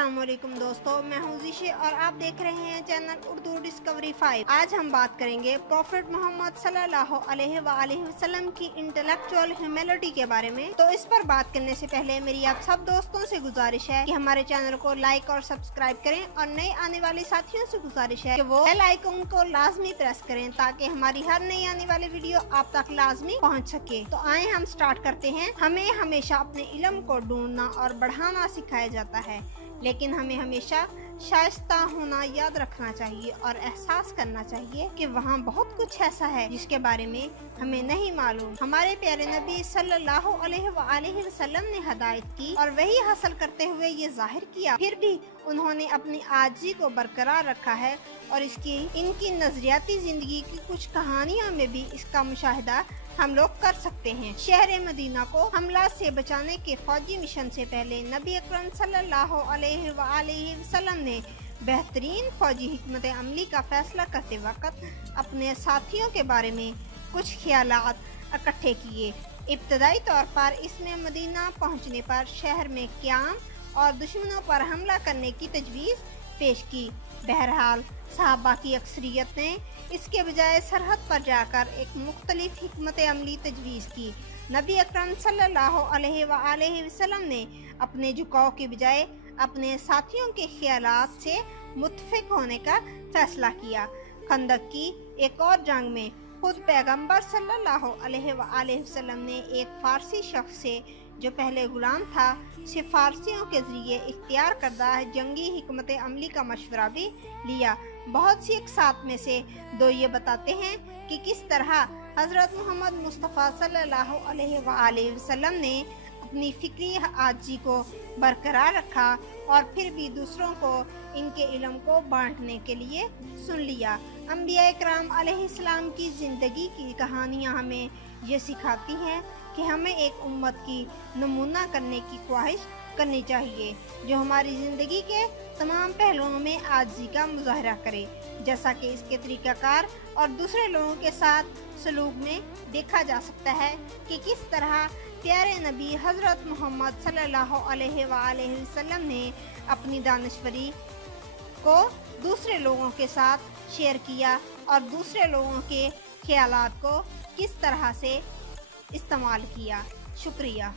अस्सलामुअलैकुम दोस्तों, मैं हूँ ज़िशे और आप देख रहे हैं चैनल उर्दू डिस्कवरी 5। आज हम बात करेंगे प्रॉफेट मोहम्मद सल्लल्लाहु अलैहि वसल्लम की इंटेलेक्चुअल ह्यूमैनिटी के बारे में। तो इस पर बात करने से पहले मेरी आप सब दोस्तों से गुजारिश है कि हमारे चैनल को लाइक और सब्सक्राइब करें और नए आने वाले साथियों से गुजारिश है कि वो बेल आइकन को लाजमी प्रेस करें ताकि हमारी हर नई आने वाली वीडियो आप तक लाजमी पहुँच सके। तो आए हम स्टार्ट करते हैं। हमें हमेशा अपने इल्म को ढूंढना और बढ़ाना सिखाया जाता है, लेकिन हमें हमेशा शाइस्ता होना याद रखना चाहिए और एहसास करना चाहिए कि वहाँ बहुत कुछ ऐसा है जिसके बारे में हमें नहीं मालूम। हमारे प्यारे नबी सल्लल्लाहु अलैहि वसल्लम ने हदायत की और वही हासिल करते हुए ये जाहिर किया, फिर भी उन्होंने अपनी आजिज़ी को बरकरार रखा है और इनकी नजरियाती जिंदगी की कुछ कहानियों में भी इसका मुशाहिदा हम लोग कर सकते हैं। शहर मदीना को हमला से बचाने के फौजी मिशन से पहले नबी अकरम सल्लल्लाहु अलैहि वसल्लम ने बेहतरीन फौजी हिकमत अमली का फैसला करते वक्त अपने साथियों के बारे में कुछ ख्यालात इकट्ठे किए। इब्तदाई तौर पर इसमें मदीना पहुंचने पर शहर में क़याम और दुश्मनों पर हमला करने की तजवीज़ पेश की। बहरहाल सहाबा की अक्सरियत ने इसके बजाय सरहद पर जाकर एक मुख्तलिफ हिकमत अमली तजवीज़ की। नबी अकरम सल्लल्लाहु अलैहि वसल्लम ने अपने झुकाव के बजाय अपने साथियों के ख्यालात से मुत्फिक होने का फैसला किया। खंदक की एक और जंग में खुद पैगंबर सल्लल्लाहु अलैहि वसल्लम ने एक फ़ारसी शख्स से, जो पहले गुलाम था, सिफारसियों के ज़रिए इख्तियार करदा जंगी हिकमत अमली का मशवरा भी लिया। बहुत सी अक़सात में से दो ये बताते हैं कि किस तरह हज़रत मोहम्मद मुस्तफ़ा सल्लल्लाहु अलैहि वसल्लम ने अपनी फ़िक्री आजिज़ी को बरकरार रखा और फिर भी दूसरों को इनके इल्म को बांटने के लिए सुन लिया। अंबिया इकराम अलैहिस्सलाम की ज़िंदगी की कहानियाँ हमें ये सिखाती हैं कि हमें एक उम्मत की नमूना करने की ख्वाहिश करनी चाहिए जो हमारी ज़िंदगी के तमाम पहलुओं में आजिज़ी का मुजाहरा करे, जैसा कि इसके तरीक़ाकार और दूसरे लोगों के साथ सलूक में देखा जा सकता है कि किस तरह प्यारे नबी हज़रत मोहम्मद सल्लल्लाहु अलैहि वसल्लम ने अपनी दानिशवरी को दूसरे लोगों के साथ शेयर किया और दूसरे लोगों के ख्यालात को किस तरह से इस्तेमाल किया। शुक्रिया।